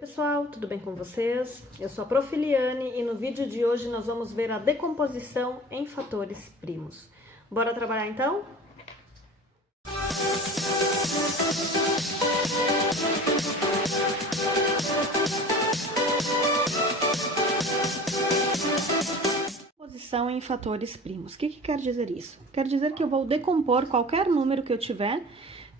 Pessoal, tudo bem com vocês? Eu sou a Prof. Eliane e no vídeo de hoje nós vamos ver a decomposição em fatores primos. Bora trabalhar então? Decomposição em fatores primos. O que quer dizer isso? Quer dizer que eu vou decompor qualquer número que eu tiver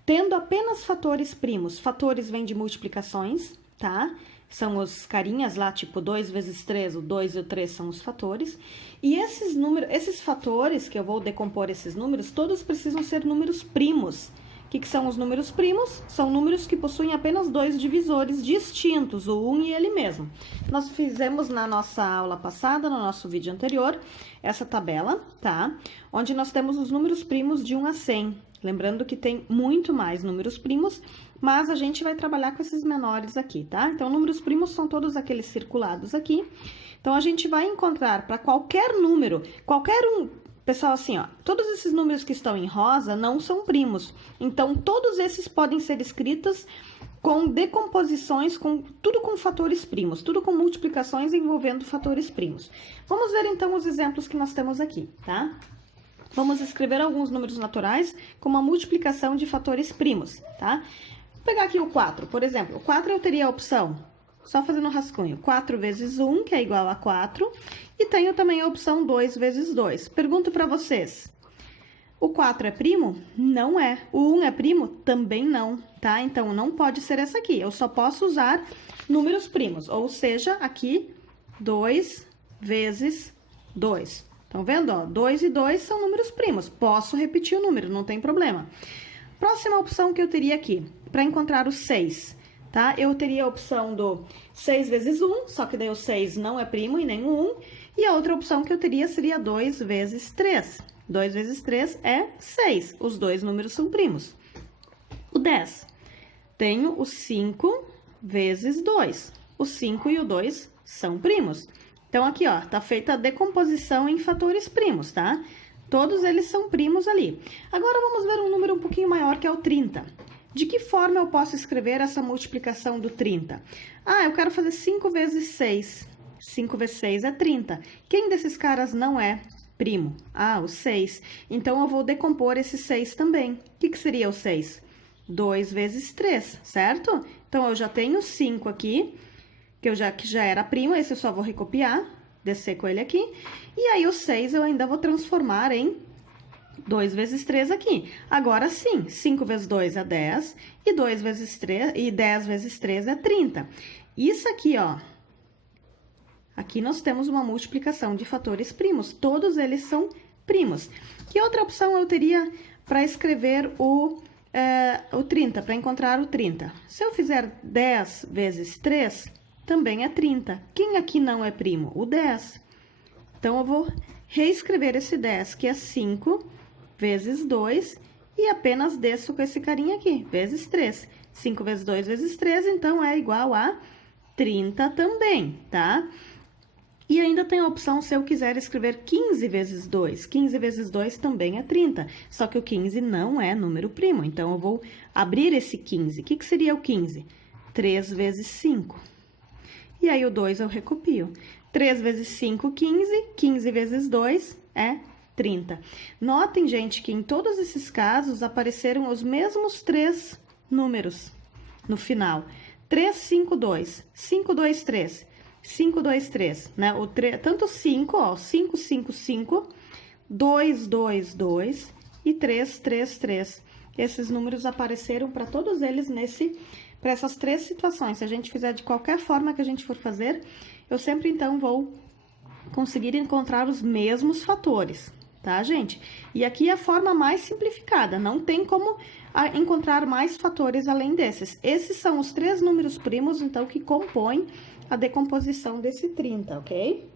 tendo apenas fatores primos. Fatores vêm de multiplicações, tá? São os carinhas lá, tipo 2 vezes 3, o 2 e o 3 são os fatores. E esses números, esses fatores, que eu vou decompor esses números, todos precisam ser números primos. O que são os números primos? São números que possuem apenas dois divisores distintos, o 1 e ele mesmo. Nós fizemos na nossa aula passada, no nosso vídeo anterior, essa tabela, tá? Onde nós temos os números primos de 1 a 100. Lembrando que tem muito mais números primos, mas a gente vai trabalhar com esses menores aqui, tá? Então, números primos são todos aqueles circulados aqui. Então, a gente vai encontrar para qualquer número, qualquer um... Pessoal, assim, ó, todos esses números que estão em rosa não são primos. Então, todos esses podem ser escritos com decomposições, tudo com fatores primos, tudo com multiplicações envolvendo fatores primos. Vamos ver, então, os exemplos que nós temos aqui, tá? Vamos escrever alguns números naturais com uma multiplicação de fatores primos, tá? Vou pegar aqui o 4, por exemplo. O 4 eu teria a opção, só fazendo um rascunho, 4 vezes 1, que é igual a 4. E tenho também a opção 2 vezes 2. Pergunto para vocês, o 4 é primo? Não é. O 1 é primo? Também não, tá? Então, não pode ser essa aqui. Eu só posso usar números primos, ou seja, aqui, 2 vezes 2. Estão vendo? Ó, 2 e 2 são números primos. Posso repetir o número, não tem problema. Próxima opção que eu teria aqui, para encontrar o 6, tá? Eu teria a opção do 6 vezes 1, só que daí o 6 não é primo e nem o 1. E a outra opção que eu teria seria 2 vezes 3. 2 vezes 3 é 6. Os dois números são primos. O 10. Tenho o 5 vezes 2. O 5 e o 2 são primos. Então, aqui, ó, tá feita a decomposição em fatores primos, tá? Todos eles são primos ali. Agora, vamos ver um número um pouquinho maior, que é o 30. De que forma eu posso escrever essa multiplicação do 30? Ah, eu quero fazer 5 vezes 6. 5 vezes 6 é 30. Quem desses caras não é primo? Ah, o 6. Então, eu vou decompor esse 6 também. O que seria o 6? 2 vezes 3, certo? Então, eu já tenho 5 aqui, que já era primo, esse eu só vou recopiar, descer com ele aqui. E aí, o 6 eu ainda vou transformar em 2 vezes 3 aqui. Agora sim, 5 vezes 2 é 10, e 2 vezes 3, e 10 vezes 3 é 30. Isso aqui, ó, aqui nós temos uma multiplicação de fatores primos, todos eles são primos. Que outra opção eu teria para escrever o 30, para encontrar o 30? Se eu fizer 10 vezes 3... também é 30. Quem aqui não é primo? O 10. Então, eu vou reescrever esse 10, que é 5 vezes 2, e apenas desço com esse carinha aqui, vezes 3. 5 vezes 2 vezes 3, então, é igual a 30 também, tá? E ainda tem a opção, se eu quiser escrever 15 vezes 2. 15 vezes 2 também é 30, só que o 15 não é número primo. Então, eu vou abrir esse 15. O que seria o 15? 3 vezes 5. E aí, o 2 eu recopio. 3 vezes 5, 15. 15 vezes 2 é 30. Notem, gente, que em todos esses casos apareceram os mesmos 3 números no final. 3, 5, 2. 5, 2, 3. 5, 2, 3. Né? Tanto 5, ó, 5, 5, 5. 2, 2, 2. E 3, 3, 3. Esses números apareceram para todos eles para essas 3 situações. Se a gente fizer de qualquer forma que a gente for fazer, eu sempre, então, vou conseguir encontrar os mesmos fatores, tá, gente? E aqui é a forma mais simplificada, não tem como encontrar mais fatores além desses. Esses são os 3 números primos, então, que compõem a decomposição desse 30, ok?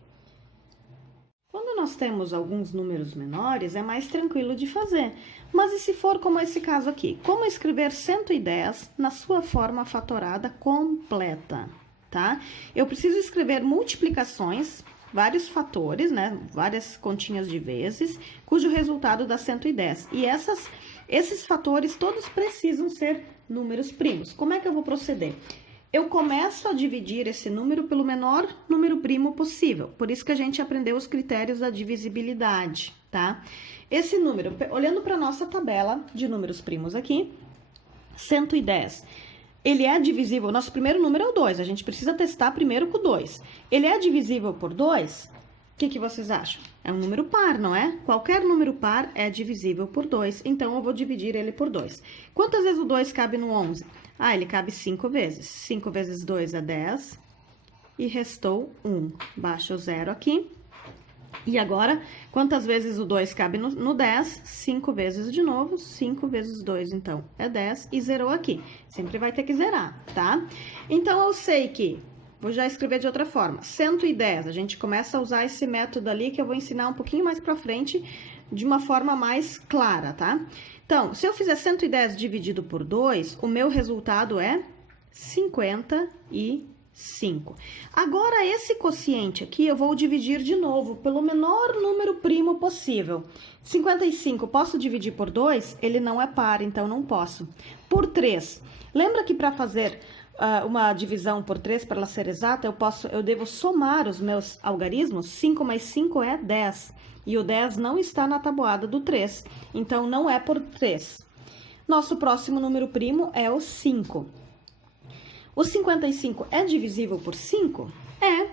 Quando nós temos alguns números menores, é mais tranquilo de fazer. Mas e se for como esse caso aqui? Como escrever 110 na sua forma fatorada completa, tá? Eu preciso escrever multiplicações, vários fatores, né? Várias continhas de vezes, cujo resultado dá 110. E esses fatores todos precisam ser números primos. Como é que eu vou proceder? eu começo a dividir esse número pelo menor número primo possível. Por isso que a gente aprendeu os critérios da divisibilidade, tá? Esse número, olhando para a nossa tabela de números primos aqui, 110. Ele é divisível, nosso primeiro número é o 2, a gente precisa testar primeiro com o 2. Ele é divisível por 2? O que vocês acham? É um número par, não é? Qualquer número par é divisível por 2, então eu vou dividir ele por 2. Quantas vezes o 2 cabe no 11? Ah, ele cabe 5 vezes. 5 vezes 2 é 10 e restou 1. Baixa o 0 aqui. E agora, quantas vezes o 2 cabe no 10? 5 vezes de novo, 5 vezes 2, então, é 10 e zerou aqui. Sempre vai ter que zerar, tá? Então, eu sei que, vou já escrever de outra forma, 110, a gente começa a usar esse método ali que eu vou ensinar um pouquinho mais pra frente, de uma forma mais clara, tá? Então, se eu fizer 110 dividido por 2, o meu resultado é 55. Agora, esse quociente aqui, eu vou dividir de novo pelo menor número primo possível. 55, posso dividir por 2? Ele não é par, então não posso. Por 3. Lembra que para fazer uma divisão por 3, para ela ser exata, eu devo somar os meus algarismos? 5 mais 5 é 10. E o 10 não está na tabuada do 3, então não é por 3. Nosso próximo número primo é o 5. O 55 é divisível por 5? É,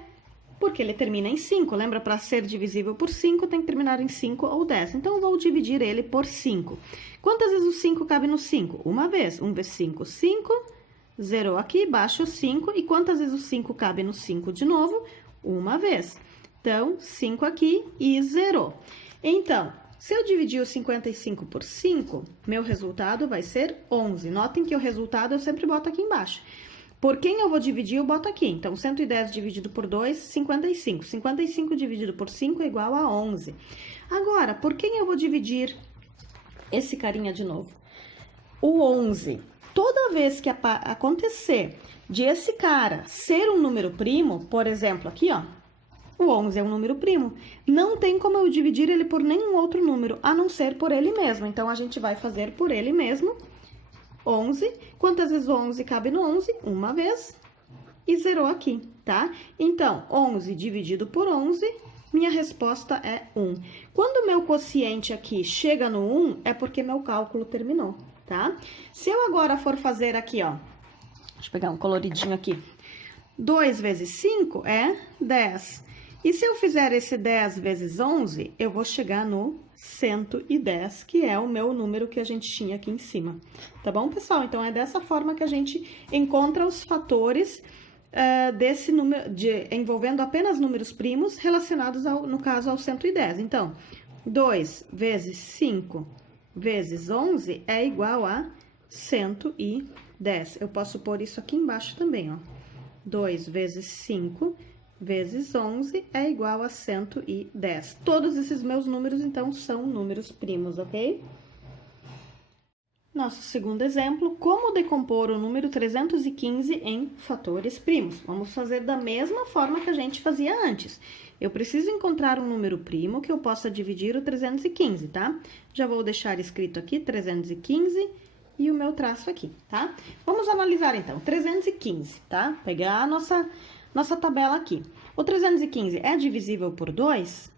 porque ele termina em 5. Lembra, para ser divisível por 5, tem que terminar em 5 ou 10. Então, eu vou dividir ele por 5. Quantas vezes o 5 cabe no 5? Uma vez. 1 vezes 5, 5. Zerou aqui, baixa o 5. E quantas vezes o 5 cabe no 5 de novo? Uma vez. Então, 5 aqui e zerou. Então, se eu dividir o 55 por 5, meu resultado vai ser 11. Notem que o resultado eu sempre boto aqui embaixo. Por quem eu vou dividir, eu boto aqui. Então, 110 dividido por 2, 55. 55 dividido por 5 é igual a 11. Agora, por quem eu vou dividir esse carinha de novo? O 11. Toda vez que acontecer de esse cara ser um número primo, por exemplo, aqui, ó, o 11 é um número primo, não tem como eu dividir ele por nenhum outro número, a não ser por ele mesmo. Então, a gente vai fazer por ele mesmo. 11, quantas vezes o 11 cabe no 11? Uma vez, e zerou aqui, tá? Então, 11 dividido por 11, minha resposta é 1. Quando o meu quociente aqui chega no 1, é porque meu cálculo terminou, tá? Se eu agora for fazer aqui, ó, deixa eu pegar um coloridinho aqui, 2 vezes 5 é 10. E se eu fizer esse 10 vezes 11, eu vou chegar no 110, que é o meu número que a gente tinha aqui em cima. Tá bom, pessoal? Então, é dessa forma que a gente encontra os fatores desse número, envolvendo apenas números primos relacionados, no caso, ao 110. Então, 2 vezes 5 vezes 11 é igual a 110. Eu posso pôr isso aqui embaixo também, ó. 2 vezes 5 vezes 11 é igual a 110. Todos esses meus números, então, são números primos, ok? Nosso segundo exemplo, como decompor o número 315 em fatores primos? Vamos fazer da mesma forma que a gente fazia antes. Eu preciso encontrar um número primo que eu possa dividir o 315, tá? Já vou deixar escrito aqui 315 e o meu traço aqui, tá? Vamos analisar, então, 315, tá? Pegar a nossa tabela aqui. O 315 é divisível por 2?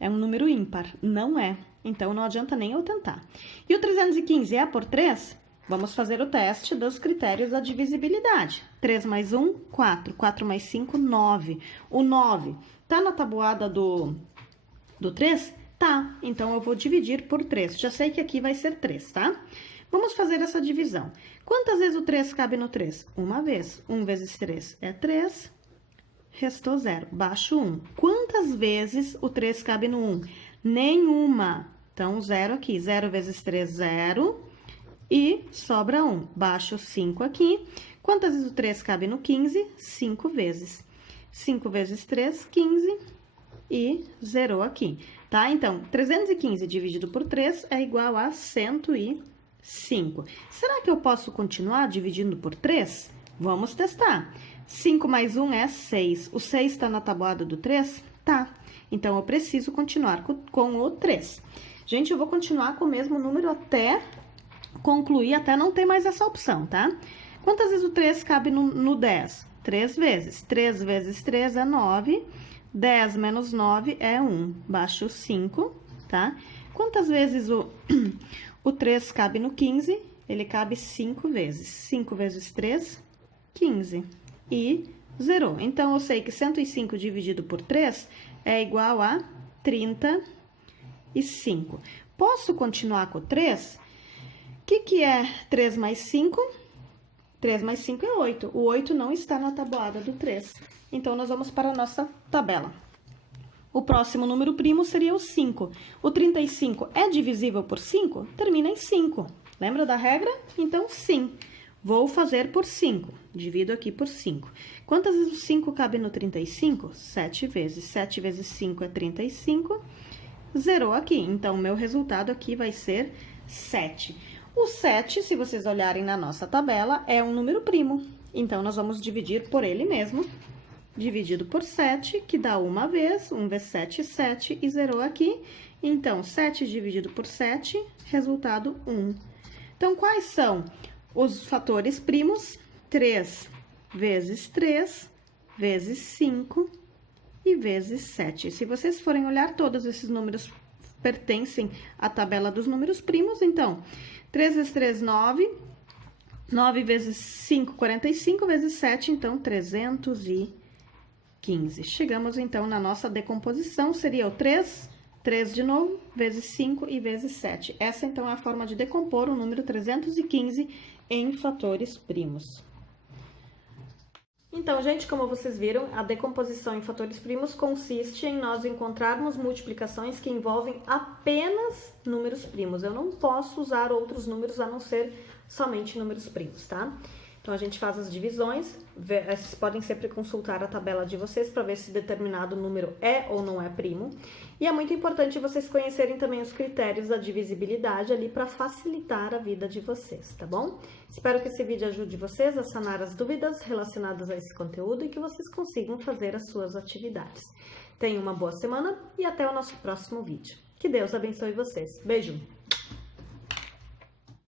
É um número ímpar? Não é. Então, não adianta nem eu tentar. E o 315 é por 3? Vamos fazer o teste dos critérios da divisibilidade. 3 mais 1, 4. 4 mais 5, 9. O 9 tá na tabuada do 3? Tá. Então, eu vou dividir por 3. Já sei que aqui vai ser 3, tá? Vamos fazer essa divisão. Quantas vezes o 3 cabe no 3? Uma vez. 1 vezes 3 é 3. Restou 0. Baixo 1. Quantas vezes o 3 cabe no 1? Nenhuma. Então, 0 aqui. 0 vezes 3, 0. E sobra 1. Baixo 5 aqui. Quantas vezes o 3 cabe no 15? 5 vezes. 5 vezes 3, 15. E zerou aqui. Tá? Então, 315 dividido por 3 é igual a 105. Será que eu posso continuar dividindo por 3? Vamos testar. 5 mais 1 é 6. O 6 está na tabuada do 3? Tá. Então, eu preciso continuar com o 3. Gente, eu vou continuar com o mesmo número até concluir, até não ter mais essa opção, tá? Quantas vezes o 3 cabe no 10? 3 vezes. 3 vezes 3 é 9. 10 menos 9 é 1. Baixo 5, tá? Quantas vezes o 3 cabe no 15? Ele cabe 5 vezes. 5 vezes 3, 15. E zerou. Então, eu sei que 105 dividido por 3 é igual a 35. Posso continuar com o 3? O que é 3 mais 5? 3 mais 5 é 8. O 8 não está na tabuada do 3. Então, nós vamos para a nossa tabela. O próximo número primo seria o 5. O 35 é divisível por 5? Termina em 5. Lembra da regra? Então, sim. Vou fazer por 5. Divido aqui por 5. Quantas vezes o 5 cabe no 35? 7 vezes. 7 vezes 5 é 35. Zerou aqui. Então, o meu resultado aqui vai ser 7. O 7, se vocês olharem na nossa tabela, é um número primo. Então, nós vamos dividir por ele mesmo. Dividido por 7, que dá uma vez. 1 vezes 7, 7. E zerou aqui. Então, 7 dividido por 7, resultado 1. Então, quais são os fatores primos? 3 vezes 3, vezes 5 e vezes 7. Se vocês forem olhar, todos esses números pertencem à tabela dos números primos. Então, 3 vezes 3, 9. 9 vezes 5, 45, vezes 7, então, 315. Chegamos, então, na nossa decomposição. Seria o 3 de novo, vezes 5 e vezes 7. Essa, então, é a forma de decompor o número 315 em fatores primos. Então, gente, como vocês viram, a decomposição em fatores primos consiste em nós encontrarmos multiplicações que envolvem apenas números primos. Eu não posso usar outros números a não ser somente números primos, tá? Então, a gente faz as divisões, vocês podem sempre consultar a tabela de vocês para ver se determinado número é ou não é primo. E é muito importante vocês conhecerem também os critérios da divisibilidade ali para facilitar a vida de vocês, tá bom? Espero que esse vídeo ajude vocês a sanar as dúvidas relacionadas a esse conteúdo e que vocês consigam fazer as suas atividades. Tenham uma boa semana e até o nosso próximo vídeo. Que Deus abençoe vocês. Beijo!